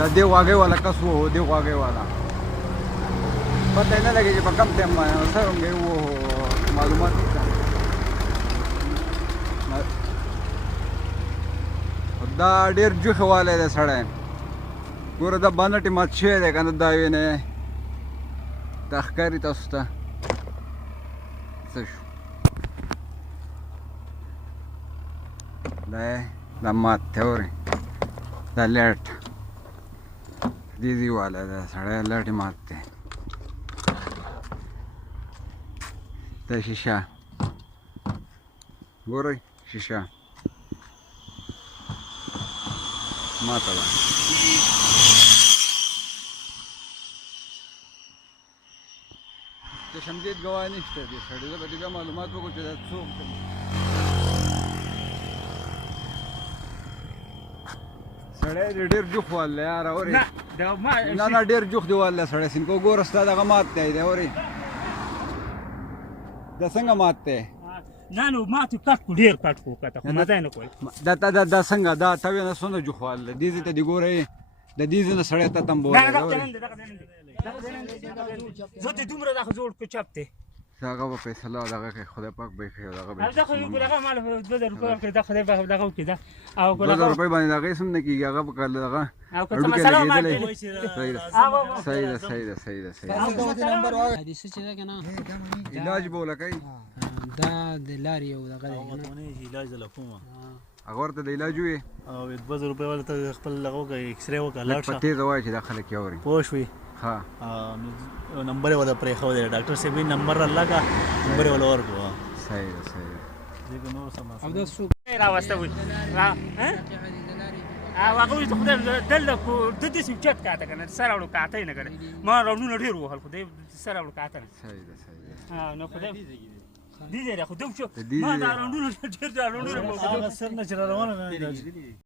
دا دې واګې والا کس وو دې واګې والا پته نه لګي چې په کم ټایم باندې څنګه وو معلومات دا ډېر جوخه والی دی سړی ګوره دا بانټې مات شوی دی که نه دا وینې دا ښکاري تاسو ته څه شو دا مات دی اورې دا لیټ دیدي والی دی سړی لیټ یې مات دی دا شیشه ګورئ شیشه ماته ده د شمدید ګواه نشته دې سړي زه به دې بیا معلومات وکړو چې دا څوک دی سړی دې ډېر جوخ والی یاره اورې نه نه ډېر جوخ دی والی سړی سینکو ګوره ستا دغه مات دی دی اورې دا څنګه مات دی نه نو ماتې کټ کړو ډېر کټ کړو کته خو مزه یې نه کوي دا څنګه دا ته وینه څونه جوخ والی دې ځای ته دې ګورئ د دې ځای نه سړی ته تمبولی زه ته دومره دغه جوړ کړو چپ دی هغه به فیصله دغه کوي خدای پاک به یې کوي دغه به دغه مال 2000 روپۍ ورکړي دا خدای پاک دغه وکړي دا او 2000 روپۍ باندې دغه هېڅ هم نه کېږي هغه به کله دغه او که څه مسله صحیح ده حدیث چې ده که نه علاج به ورله کوي دا د لارې یو دغه دی علاج د لکومه هغه ورته د علاج ووایي او 2000 روپۍ والا ته خپل دغه وکړه اکسرې وکړه لاړ شه په تېزه وایي چې دا خلک یې اوري پوه شوې ها نمبر یې ورته پرېښودی ډاکټر صاحب یې نمبر رالاګه نمبر یې ورله ورکړو صحیح ده صحیح ده ځکه نور څه مسله او دا څوک راوسته وي او هغه وایي چې خدای دلته خو ده داسې اوچت کاته که نه سر راوړو کاته یې نه که نه ما راوړونه ډېر ووهل خو دی سر راوړو کاته نه صحیح ده صحیح ده نو خدای دې ځای دی خو ده ما دا راوندونه ډېر دا راوندونه هغه سر نه چې را روانه